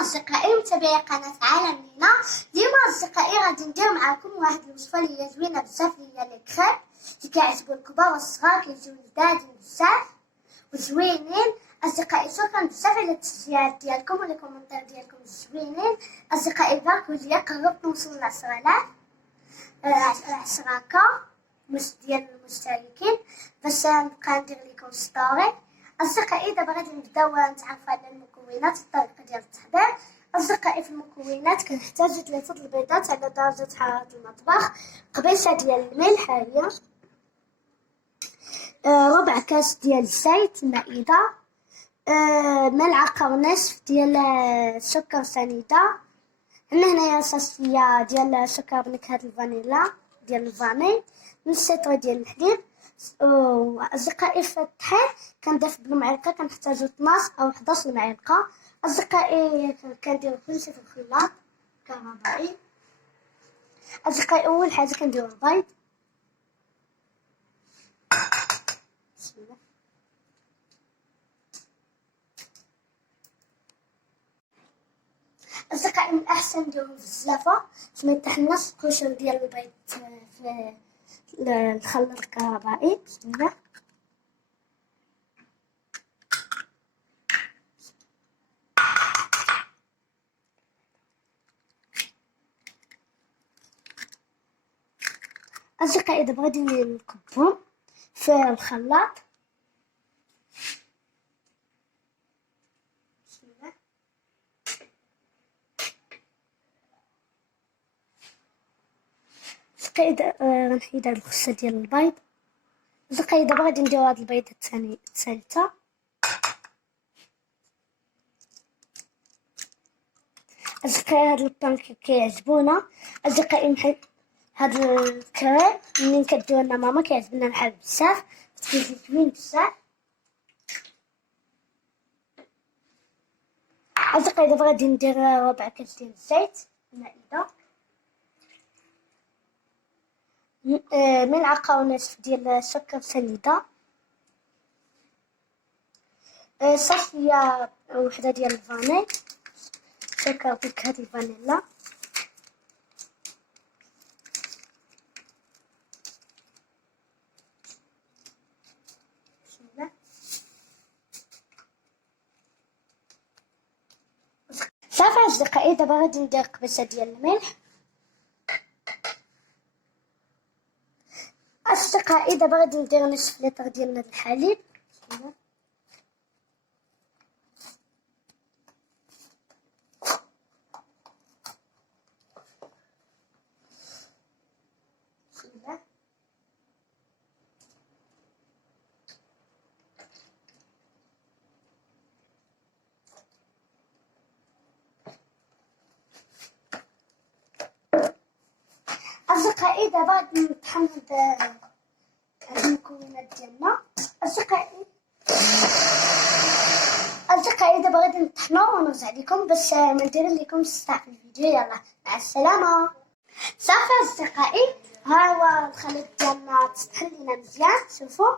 أصدقائي متابعي قناة عالم لينا. اليوم أصدقائي غادي ندير معاكم واحد الوصفة اللي هي زوينة بزاف، اللي هي الكريب اللي كيعجبو الكبار والصغار، كيجيو لذاذين بزاف وزوينين. أصدقائي شكرا بزاف على التشجيعات ديالكم ولا الكومنتات ديالكم الزوينين. أصدقائي باركو ليا، قربت نوصل ل10,000 ديال المشتركين باش نبقى ندير لكم ستوري. أصدقائي دابا غادي نبداو نتعرفوا على المكونات والطريقة ديال التحضير. أصدقائي في المكونات كنحتاج 3 البيضات على درجة حرارة المطبخ، قبيصة ديال الملح هي، ربع كاس ديال الزيت مائدة، ملعقة ونصف ديال السكر سنيدة، هنايا صاصية ديال سكر بنكهة الفانيلا ديال الفاني، نص لتر ديال الحليب. أصدقائي في الطحين كنضيف بالمعلقة كنحتاجو 12 أو 11 معلقة. أصدقائي كنديرو كلشي في الخلاط كهربائي. أصدقائي أول حاجة كنديرو البيض، بسم الله. أصدقائي من الأحسن نديروهم في الزلافة باش ميطيحلناش القشور ديال البيض في الخلاط الكهربائي. بسم الله. أصدقائي دابا غادي نكبهم في الخلاط. بسم الله. أصدقائي غنحيد هاد الخصة ديال البيض. أصدقائي دابا غادي نديرو هاد البيضة الثالثة. أصدقائي هاد البانكيك كيعجبونا. أصدقائي نحيد هاد الكريب منين كديرو لنا ماما كيعجبنا الحال بزاف، كيجي زوين بزاف. أصدقائي دابا غادي ندير ربع كاس ديال الزيت مائدة، ملعقة ونصف ديال السكر سنيدة، صافية وحدة ديال الفاني، سكر بنكهة الفانيلا، بسم الله. صافي أصدقائي دابا غادي ندير قبيصة ديال الملح. أصدقائي دابا غادي ندير نصف لتر ديال الحليب. بسم الله. بسم الله. أصدقائي دابا غادي نطحن هاد المكونات ديالنا. أصدقائي دابا غادي نطحنو ونرجع لكم باش ما ندير لكم الصح في الفيديو. يلا مع السلامة. صافي أصدقائي ها هو الخليط ديالنا تطحن لينا مزيان، شوفوا.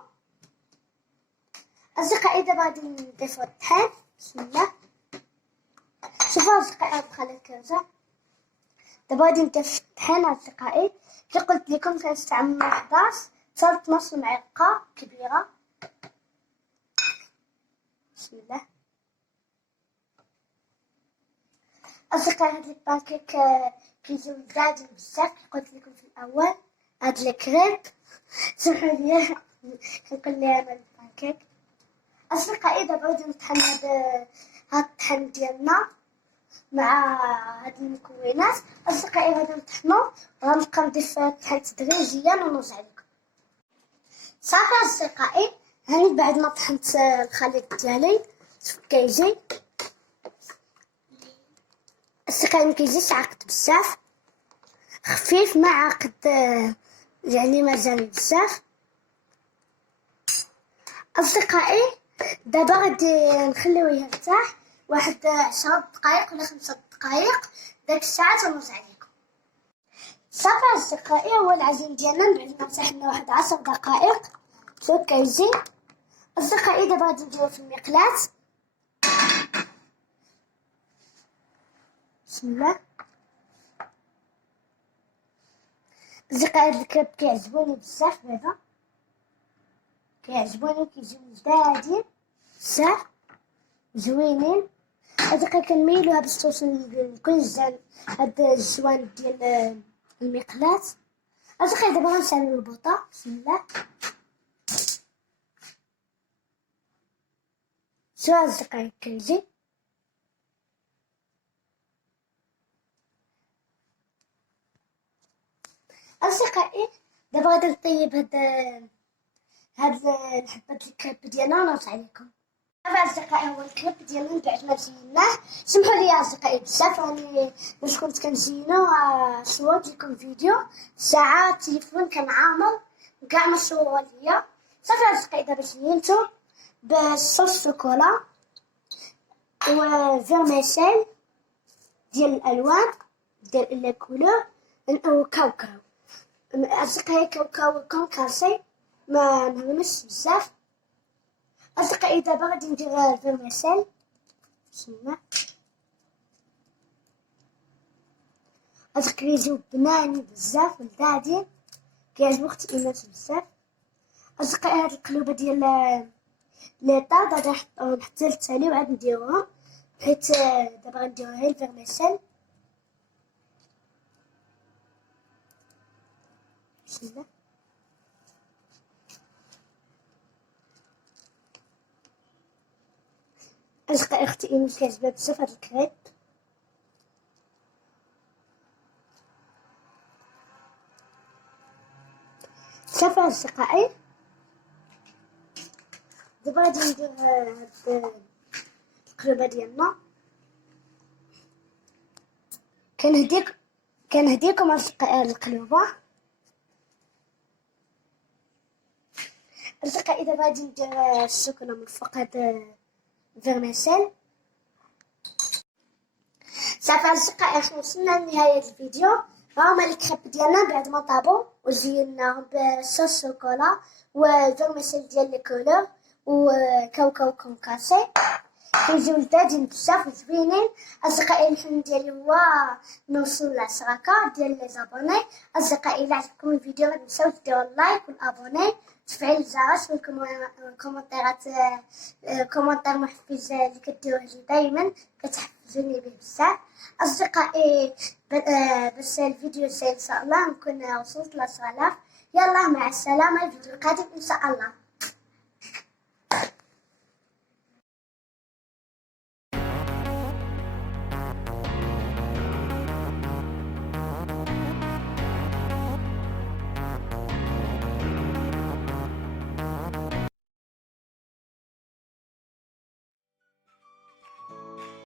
أصدقائي دابا غادي نضيفو الطحين. بسم الله. شوفوا أصدقائي هاد الخليط كيرجع. دابا غادي نضيف الطحين أصدقائي كي قلت لكم كنستعمل 11 حتى 12 معلقة كبيرة. بسم الله. أصدقائي هاد البانكيك كيجيو لذاذين بزاف كي قلت لكم في الأول. هاد الكريب سمحوا لي نقول ليها انا البانكيك. أصدقائي دابا غادي نطحن هاد الطحين ديالنا مع هاد المكونات. أصدقائي غادي نطحنو وغنبقى نضيف الطحين تدريجيا ونرجع لكم. صافي أصدقائي هاني بعد ما طحنت الخليط ديالي كيجي أصدقائي مكيجيش عاقد بزاف، خفيف ما عاقد يعني مازال بزاف. أصدقائي دابا غادي نخليوه يرتاح واحد 10 دقائق ولا 5 دقائق، داك الساعات ونرجع لكم. صافي أصدقائي هو العجين ديالنا بعد ما ارتاحنا واحد 10 دقائق شوف كيجي. أصدقائي دابا غادي نديرو في المقلاة. بسم الله. أصدقائي هاد الكريب كيعجبوني بزاف دابا، كيعجبوني كيجيو جدادين بزاف زوينين. أصدقائي كنميلوها باش توصل لكل هاد الجوانب ديال المقلاة. أصدقائي دابا غنشعلو البوطة. بسم الله. شو أصدقائي كيجي. أصدقائي دابا غادي نطيب هاد الحبات الكريب ديالنا ونرجع لكم. دابا أصدقائي هو الكريب ديالنا من بعد ما زيناه. سمحوا لي أصدقائي بزاف راني باش كنت كنزينو صورت لكم فيديو ساعة التليفون كان عامر وكاع ما صوروا ليا. صافي أصدقائي دابا زينتو بالصوص شوكولا وفيرميسيل ديال الألوان ديال الكولور وكاوكاو. أصدقائي كاوكاو كونكاسي ما مهمش بزاف. أصدقائي دابا غادي ندير الفيرميسيل. بسم الله. أصدقائي يجيو بنانين بزاف ولذاذين كيعجبو اختي ايناس بزاف. أصدقائي هاد القلوبة ديال ليطاد غادي نحط التالي وعاد نديروهم حيت دابا غنديرو غير الفيرميسيل. بسم الله. أصدقائي اختي ايناس كيعجبها بزاف هاد الكريب. صافي أصدقائي دابا غادي ندير هاد القلوبة ديالنا. كنهديكم أصدقائي القلوبة. أصدقائي دابا غادي ندير الشوكولا من فوق هاد الفيرميسيل. صافي أصدقائي حنا وصلنا لنهاية الفيديو. ها هما الكريب ديالنا بعد ما طابو وزيناهم بصوص شوكولا والفيرميسيل ديال الكولور وكاوكاو كونكاسي. كيجيو لذاذين بزاف زوينين. أصدقائي الحلم ديالي هو نوصل ل10 ديال لي زابوني. أصدقائي إلا عجبكم الفيديو ما تنساوش ديروا اللايك والابوني تفعيل الجرس والكومنتيرات. كومنتير محفز اللي كديروه لي دايما كتحفزوني به بزاف. أصدقائي بس الفيديو الجاي إن شاء الله نكون وصلت ل10,000. يلا مع السلامة. الفيديو القادم إن شاء الله.